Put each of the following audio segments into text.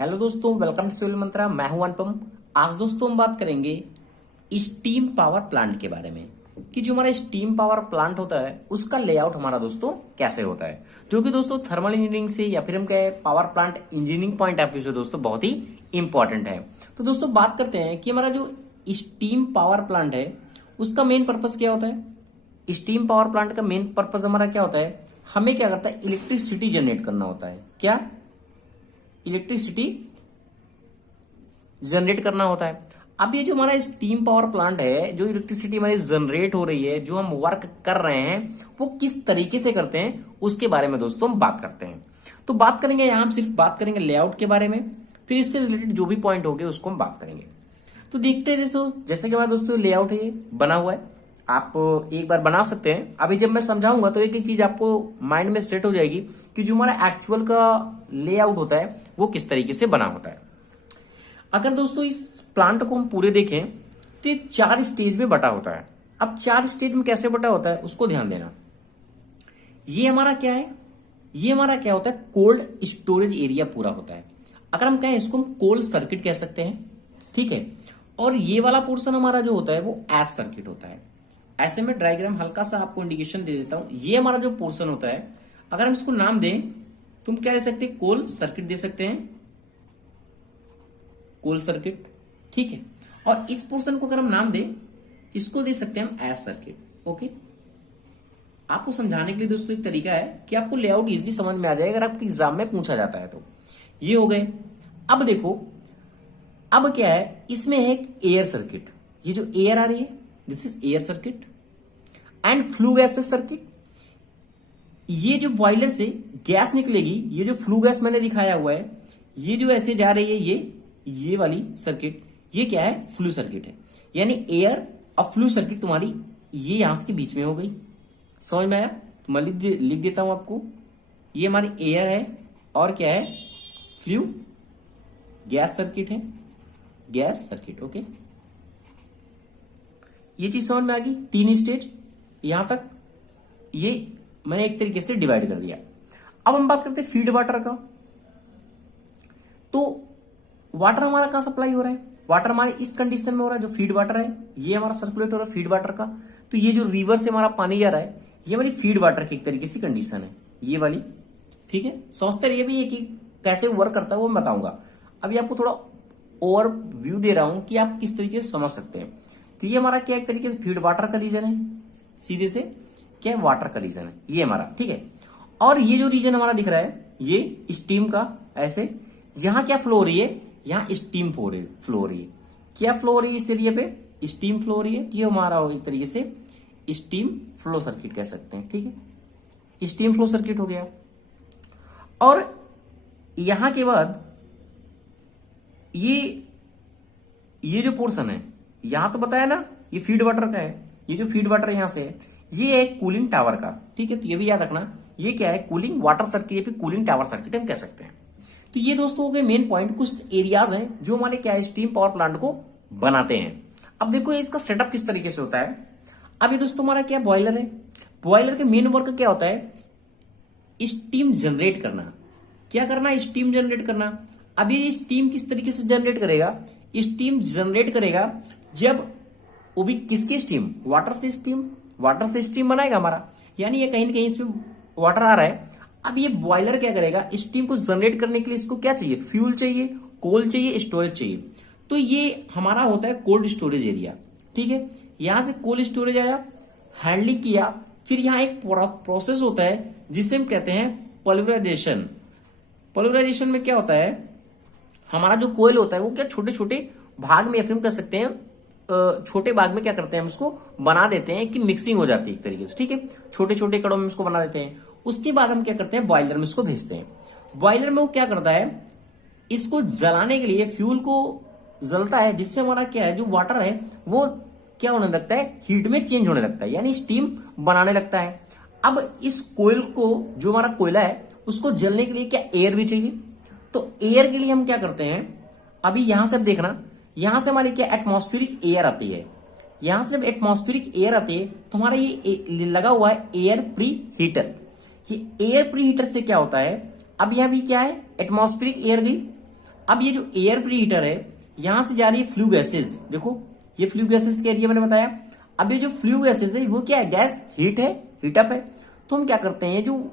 Hello दोस्तों, welcome to civil मंत्रा। मैं हूं अनुपम। आज दोस्तों हम बात करेंगे स्टीम पावर प्लांट के बारे में कि जो हमारा स्टीम पावर प्लांट होता है उसका लेआउट हमारा दोस्तों कैसे होता है, जो कि दोस्तों थर्मल इंजीनियरिंग से या फिर हम कहे power plant engineering point of view से दोस्तों बहुत ही इंपॉर्टेंट है। तो दोस्तों बात करते हैं कि हमारा जो स्टीम पावर प्लांट है उसका मेन पर्पज क्या होता है। स्टीम पावर प्लांट का मेन पर्पज हमारा क्या होता है, हमें क्या करता है, इलेक्ट्रिसिटी जनरेट करना होता है। क्या? इलेक्ट्रिसिटी जनरेट करना होता है। अब ये जो हमारा स्टीम पावर प्लांट है, जो इलेक्ट्रिसिटी हमारी जनरेट हो रही है, जो हम वर्क कर रहे हैं, वो किस तरीके से करते हैं उसके बारे में दोस्तों हम बात करते हैं। तो बात करेंगे यहां हम सिर्फ बात करेंगे लेआउट के बारे में, फिर इससे रिलेटेड जो भी पॉइंट होंगे उसको हम बात करेंगे। तो देखते हैं जैसे कि हमारा दोस्तों लेआउट है, ये बना हुआ है, आप एक बार बना सकते हैं। अभी जब मैं समझाऊंगा तो एक एक चीज आपको माइंड में सेट हो जाएगी कि जो हमारा एक्चुअल का लेआउट होता है वो किस तरीके से बना होता है। अगर दोस्तों इस प्लांट को हम पूरे देखें तो ये 4 स्टेज में बटा होता है। अब 4 स्टेज में कैसे बटा होता है उसको ध्यान देना। ये हमारा क्या है, ये हमारा क्या होता है, कोल्ड स्टोरेज एरिया पूरा होता है। अगर हम कहें इसको हम कोल्ड सर्किट कह सकते हैं, ठीक है। और ये वाला पोर्शन हमारा जो होता है वो एस सर्किट होता है। ऐसे में डायग्राम हल्का सा आपको इंडिकेशन दे देता हूं। ये हमारा जो पोर्शन होता है, अगर हम इसको नाम दें तुम क्या दे सकते हैं, कोल्ड सर्किट दे सकते हैं, कोल्ड सर्किट, ठीक है। और इस पोर्शन को अगर हम नाम दें, इसको दे सकते हैं हम एस सर्किट। ओके, आपको समझाने के लिए दोस्तों एक तरीका है कि आपको लेआउट इजीली समझ में आ जाएगा अगर आपके एग्जाम में पूछा जाता है तो। ये हो गए। अब देखो, अब क्या है, इसमें है एक एयर सर्किट। ये जो एयर आ रही है this is air circuit and flue gases circuit. ये जो बॉयलर से गैस निकलेगी, ये जो फ्लू गैस मैंने दिखाया हुआ है, ये जो ऐसे जा रही है, ये वाली सर्किट, ये क्या है, फ्लू सर्किट है। यानी एयर और फ्लू सर्किट तुम्हारी ये यहां के बीच में हो गई। समझ में आया? तो मैं लिख देता हूं आपको। ये हमारी एयर है और क्या है, फ्लू गैस सर्किट है, गैस सर्किट। ओके, ये चीज समझ में आ गई। 3 स्टेज यहां तक ये मैंने एक तरीके से डिवाइड कर दिया। अब हम बात करते हैं फीड वाटर का। तो वाटर हमारा कहां सप्लाई हो रहा है, वाटर हमारे इस कंडीशन में हो रहा है, जो फीड वाटर है ये हमारा सर्कुलेट हो रहा है फीड वाटर का। तो ये जो रिवर से हमारा पानी जा रहा है ये हमारी फीड वाटर की एक तरीके से कंडीशन है, ये वाली, ठीक है। समझते रहिए भी, ये कि कैसे वर्क करता है वो मैं बताऊंगा। अभी आपको थोड़ा ओवर व्यू दे रहा हूं कि आप किस तरीके से समझ सकते हैं। तो ये हमारा क्या एक तरीके से फीड वाटर का रीजन है, सीधे से क्या है, वाटर का रीजन है ये हमारा, ठीक है। और ये जो रीजन हमारा दिख रहा है ये स्टीम का, ऐसे यहां क्या फ्लो हो रही है, यहां स्टीम फ्लो हो रही है। क्या फ्लो हो रही है इस एरिया पे, स्टीम फ्लो हो रही है। ये हमारा एक तरीके से स्टीम फ्लो सर्किट कह सकते हैं, ठीक है। स्टीम फ्लो सर्किट हो गया। और यहां के बाद ये जो पोर्शन है, यहां तो बताया ना ये फीड वाटर का है, ये जो फीड वाटर यहां से है ये है कूलिंग टावर का, ठीक है। तो ये भी याद रखना, ये क्या है, कूलिंग वाटर सर्किट या फिर कूलिंग टावर सर्किट हम कह सकते हैं। तो ये दोस्तों हो गए मेन पॉइंट, कुछ एरियाज हैं जो हमारे क्या है, स्टीम पावर प्लांट को बनाते हैं। अब देखो इसका सेटअप किस तरीके से होता है। अब ये दोस्तों हमारा क्या बॉयलर है, बॉयलर के मेन वर्क क्या होता है, स्टीम जनरेट करना। क्या करना, स्टीम जनरेट करना। अब ये स्टीम किस तरीके से जनरेट करेगा, स्टीम जनरेट करेगा जब वो भी किसकी स्टीम, वाटर से स्टीम, वाटर से स्टीम बनाएगा हमारा, यानी ये कहीं ना कहीं इसमें वाटर आ रहा है। अब ये बॉयलर क्या करेगा, स्टीम को जनरेट करने के लिए इसको क्या चाहिए, फ्यूल चाहिए, कोल चाहिए, स्टोरेज चाहिए। तो ये हमारा होता है कोल्ड स्टोरेज एरिया, ठीक है। यहां से कोल्ड स्टोरेज आया, हैंडलिंग किया, फिर यहां एक प्रोसेस होता है जिसे हम कहते हैं पल्वराइजेशन। पल्वराइजेशन में क्या होता है, हमारा जो कोयल होता है वो क्या छोटे छोटे भाग में, हम कह सकते हैं छोटे भाग में क्या करते हैं, हम उसको बना देते हैं कि मिक्सिंग हो जाती है एक तरीके से, ठीक है। छोटे छोटे कड़ों में उसको बना देते हैं। उसके बाद हम क्या करते हैं, बॉयलर में उसको भेजते हैं। बॉयलर में वो क्या करता है, इसको जलाने के लिए फ्यूल को जलता है, जिससे हमारा क्या है, जो वाटर है वो क्या होने लगता है, हीट में चेंज होने लगता है, यानी स्टीम बनाने लगता है। अब इस कोयल को, जो हमारा कोयला है उसको जलने के लिए क्या एयर भी चाहिए। तो एयर के लिए हम क्या करते हैं, अभी यहां से देखना, यहां से हमारी क्या एटमॉस्फेरिक एयर आती है। यहां से जब एटमॉस्फेरिक एयर आती है तो हमारा ये लगा हुआ है एयर प्री हीटर। ये एयर प्री हीटर से क्या होता है, अब यहां भी क्या है, एटमॉस्फेरिक एयर गई। अब ये जो एयर फ्री हीटर है, यहां से जा रही है फ्लू गैसेज, देखो ये फ्लू गैसेज के एरिया मैंने बताया। अब ये जो फ्लू गैसेज है वो क्या है, गैस हीट है, हीटअप है। तो हम क्या करते हैं, जो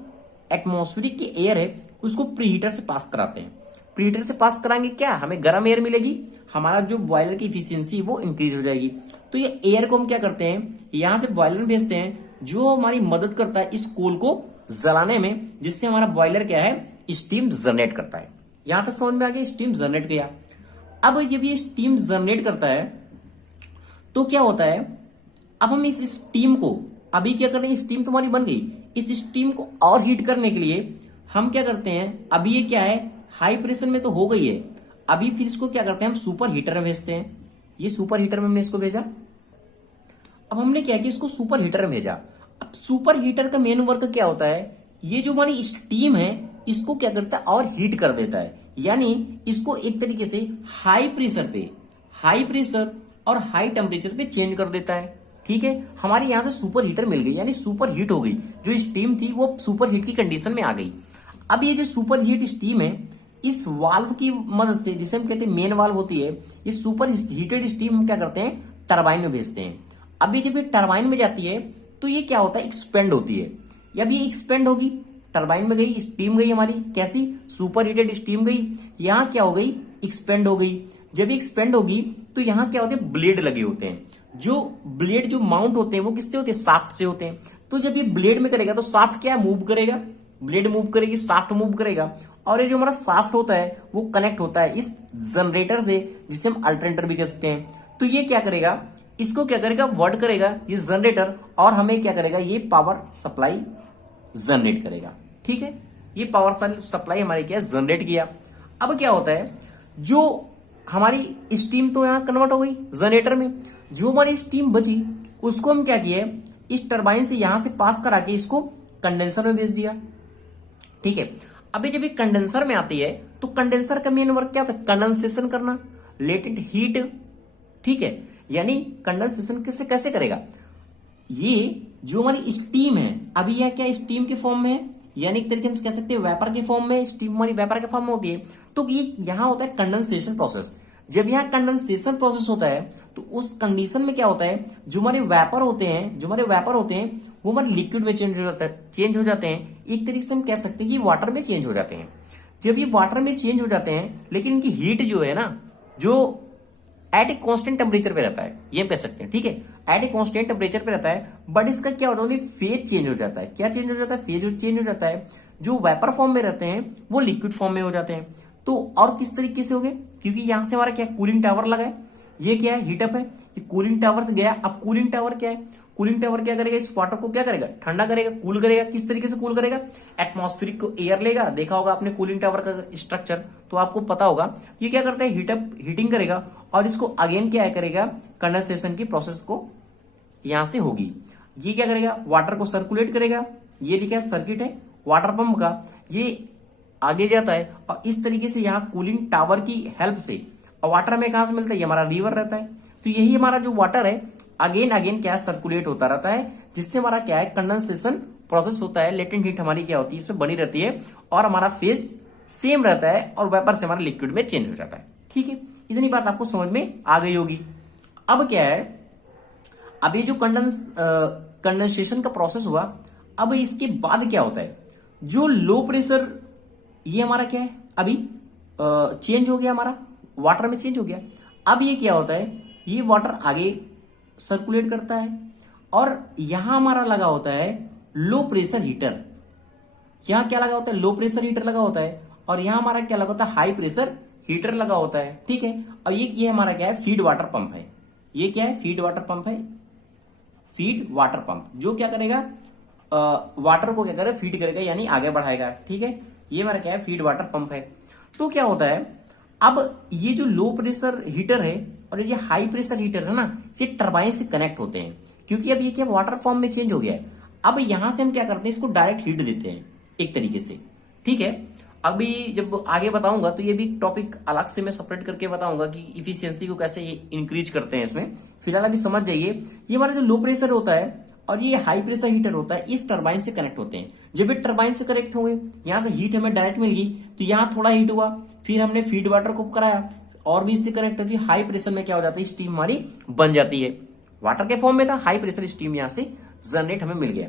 एटमॉस्फेरिक की एयर है उसको प्रीहीटर से पास कराते हैं। प्रीहीटर से पास कराएंगे क्या, हमें गर्म एयर मिलेगी, हमारा जो बॉयलर की इफिशियंसी वो इंक्रीज हो जाएगी। तो ये एयर को हम क्या करते हैं, यहां से बॉयलर में भेजते हैं, जो हमारी मदद करता है इस कोल को जलाने में, जिससे हमारा बॉयलर क्या है, स्टीम जनरेट करता है। यहां तक समझ में आ गया, स्टीम जनरेट किया। अब जब ये स्टीम जनरेट करता है तो क्या होता है, अब हम इस स्टीम को अभी क्या कर रहे हैं, स्टीम तुम्हारी बन गई, इस स्टीम को और हीट करने के लिए हम क्या करते हैं, अभी ये क्या है, हाई प्रेशर में तो हो गई है, अभी फिर इसको क्या करते हैं, हम सुपर हीटर में भेजते हैं। ये सुपर हीटर में हमने इसको भेजा। अब हमने क्या किया, इसको सुपर हीटर में भेजा। अब सुपर हीटर का मेन वर्क क्या होता है, ये जो हमारी स्टीम है इसको क्या करता है, और हीट कर देता है, यानी इसको एक तरीके से हाई प्रेशर और हाई टेम्परेचर पे चेंज कर देता है। ठीक है, हमारे यहां से सुपर हीटर मिल गई, यानी सुपर हीट हो गई, जो स्टीम थी वो सुपर हीट की कंडीशन में आ गई। अब ये जो सुपर हीट स्टीम है, इस वाल्व की मदद से, जिसे हम कहते हैं मेन वाल्व होती है, ये सुपर हीटेड स्टीम हम क्या करते हैं, टरबाइन में भेजते हैं। अभी जब ये टरबाइन में जाती है तो ये क्या होता है, एक्सपेंड होती है। जब ये एक्सपेंड होगी, टरबाइन में गई, स्टीम गई हमारी, कैसी, सुपर हीटेड स्टीम गई, यहां क्या हो गई, एक्सपेंड हो गई। जब एक्सपेंड होगी तो यहां क्या होते हैं, ब्लेड लगे होते हैं। जो ब्लेड जो माउंट होते हैं वो किससे होते हैं, साफ्ट से होते हैं। तो जब ये ब्लेड में करेगा तो साफ्ट क्या मूव करेगा, ब्लेड मूव करेगी, साफ्ट मूव करेगा, और ये जो हमारा साफ्ट होता है वो कनेक्ट होता है इस जनरेटर से, जिसे हम अल्टरनेटर भी कह सकते हैं। तो ये क्या करेगा, इसको क्या करेगा, वर्ड करेगा ये जनरेटर, और हमें क्या करेगा, ये पावर सप्लाई जनरेट करेगा। ठीक है, ये पावर सप्लाई हमारी क्या है, जनरेट किया। अब क्या होता है, जो हमारी स्टीम तो यहां कन्वर्ट हो गई जनरेटर में, जो हमारी स्टीम बची उसको हम क्या किए, इस टरबाइन से यहां से पास करा के इसको कंडेंसर में भेज दिया। ठीक है, अभी जब ये कंडेंसर में आती है तो कंडेंसर का मेन वर्क क्या होता है, कंडेंसेशन करना, लेटेंट हीट। ठीक है, यानी कंडेंसेशन कैसे करेगा, ये जो हमारी स्टीम है, अभी यह क्या स्टीम के फॉर्म में है, यानी एक तरीके से हम कह सकते हैं वेपर के फॉर्म में, स्टीम हमारी वेपर के फॉर्म में होती है। तो ये यहां होता है कंडेंसेशन प्रोसेस। जब यहाँ कंडेंसेशन प्रोसेस होता है तो उस कंडीशन में क्या होता है, जो हमारे वेपर होते हैं वो हमारे लिक्विड में चेंज हो जाते हैं। एक तरीके से हम कह सकते हैं कि वाटर में चेंज हो जाते हैं। जब ये वाटर में चेंज हो जाते हैं, लेकिन इनकी हीट जो है ना, जो एट ए कांस्टेंट टेम्परेचर पे रहता है, ये हम कह सकते हैं। ठीक है, एट ए कांस्टेंट टेम्परेचर पे रहता है, बट इसका क्या होता है, फेज चेंज हो जाता है। क्या चेंज हो जाता है, फेज चेंज हो जाता है। जो वेपर फॉर्म में रहते हैं वो लिक्विड फॉर्म में हो जाते हैं। तो और किस तरीके से हो गए, क्योंकि यहां से हमारा क्या कूलिंग टावर लगा है, ये क्या है, हीटअप है, ये कूलिंग टावर से गया। अब कूलिंग टावर क्या है, कूलिंग टावर क्या करेगा, इस वाटर को क्या करेगा, ठंडा करेगा, कूल करेगा। किस तरीके से कूल करेगा, एटमॉस्फेरिक को एयर लेगा। देखा होगा आपने कूलिंग टावर का स्ट्रक्चर, तो आपको पता होगा ये क्या करता है, हीटिंग करेगा, और इसको अगेन क्या करेगा, कंडेंसेशन की प्रोसेस को यहां से होगी। ये क्या करेगा, वाटर को सर्कुलेट करेगा। ये देखिए सर्किट है वाटर पंप का, ये आगे जाता है, और इस तरीके से यहाँ कूलिंग टावर की हेल्प से, और वाटर में कहां से मिलता है, ये हमारा रिवर रहता है। तो यही हमारा जो वाटर है अगेन क्या सर्कुलेट होता रहता है, जिससे हमारा क्या है, कंडेंसेशन प्रोसेस होता है। लेटेंट हीट हमारी क्या होती है, इसमें बनी रहती है, और हमारा फेज सेम रहता है, और वेपर से हमारा लिक्विड में चेंज हो जाता है। ठीक है, इतनी बात आपको समझ में आ गई होगी। अब क्या है, अब ये जो कंडेंसेशन का प्रोसेस हुआ, अब इसके बाद क्या होता है, जो लो प्रेशर, ये हमारा क्या है, अभी चेंज हो गया, हमारा वाटर में चेंज हो गया। अब ये क्या होता है, ये वाटर आगे सर्कुलेट करता है, और यहां हमारा लगा होता है लो प्रेशर हीटर। यहां क्या लगा होता है, लो प्रेशर हीटर लगा होता है, और यहां हमारा क्या लगा होता है, हाई प्रेशर हीटर लगा होता है। ठीक है, और ये हमारा क्या है, फीड वाटर पंप है। ये क्या है, फीड वाटर पंप है, फीड वाटर पंप, जो क्या करेगा, वाटर को क्या करेगा, फीड करेगा, यानी आगे बढ़ाएगा। ठीक है, ये हमारा क्या है, फीड वाटर पंप है। तो क्या होता है, अब ये जो लो प्रेशर हीटर है और ये हाई प्रेशर हीटर है ना, ये टरबाइन से कनेक्ट होते हैं, क्योंकि अब ये क्या वाटर फॉर्म में चेंज हो गया है। अब यहां से हम क्या करते हैं, इसको डायरेक्ट हीट देते हैं एक तरीके से। ठीक है, अभी जब आगे बताऊंगा तो ये भी टॉपिक अलग से मैं सेपरेट करके बताऊंगा कि इफिशियंसी को कैसे इंक्रीज करते हैं इसमें। फिलहाल अभी समझ जाइए, ये हमारा जो लो प्रेशर होता है और ये हाई प्रेशर हीटर होता है, इस टरबाइन से कनेक्ट होते हैं। जब ये टरबाइन से कनेक्ट हुए, यहाँ से हीट हमें डायरेक्ट मिल गई, तो यहाँ थोड़ा हीट हुआ, फिर हमने फीड वाटर को कराया और भी इससे कनेक्ट होती है। हाई प्रेशर में क्या हो जाता है, स्टीम हमारी बन जाती है। वाटर के फॉर्म में था, हाई प्रेशर स्टीम यहाँ से जनरेट हमें मिल गया।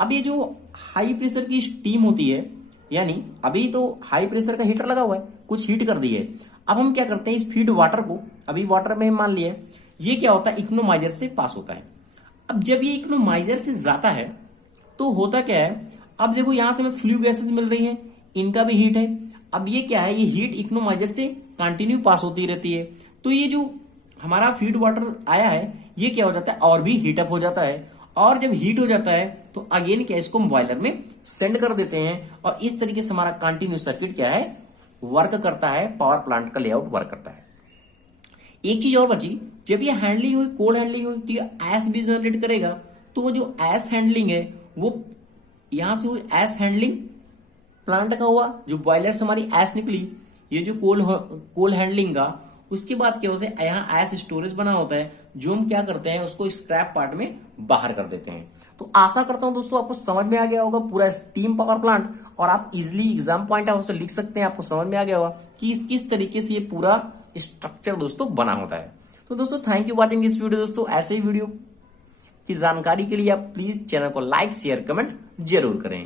अब ये जो हाई प्रेशर की स्टीम होती है, यानी अभी तो हाई प्रेशर का हीटर लगा हुआ है, कुछ हीट कर दी है। अब हम क्या करते हैं, इस फीड वाटर को, अभी वाटर में मान लिया ये क्या होता है, इकोनोमाइजर से पास होता है। अब जब ये इकोनोमाइजर से जाता है तो होता क्या है, अब देखो यहां से हमें फ्लू गैसेस मिल रही है, इनका भी हीट है। अब ये क्या है, ये हीट इकोनोमाइजर से कंटिन्यू पास होती रहती है। तो ये जो हमारा फीड वाटर आया है, ये क्या हो जाता है, और भी हीटअप हो जाता है। और जब हीट हो जाता है तो अगेन क्या, इसको हम बॉयलर में सेंड कर देते हैं। और इस तरीके से हमारा कंटिन्यू सर्किट क्या है, वर्क करता है, पावर प्लांट का लेआउट वर्क करता है। एक चीज और बची, जब ये हैंडलिंग हुई, कोल्ड हैंडलिंग हुई, तो ये एस भी जनरेट करेगा। तो वो जो एस हैंडलिंग है, वो यहां से हुई एस हैंडलिंग प्लांट का हुआ, जो बॉयलर से हमारी एस निकली, ये जो कोल हैंडलिंग का। उसके बाद क्या होता है, यहाँ एस स्टोरेज बना होता है, जो हम क्या करते हैं, उसको स्क्रैप पार्ट में बाहर कर देते हैं। तो आशा करता हूं दोस्तों आपको समझ में आ गया होगा पूरा स्टीम पावर प्लांट, और आप इजिली एग्जाम पॉइंट ऑफ से लिख सकते हैं, आपको समझ में आ गया होगा कि किस तरीके से ये पूरा स्ट्रक्चर दोस्तों बना होता है। तो दोस्तों thank you watching this video. दोस्तों ऐसे ही वीडियो की जानकारी के लिए आप प्लीज चैनल को लाइक शेयर कमेंट जरूर करें।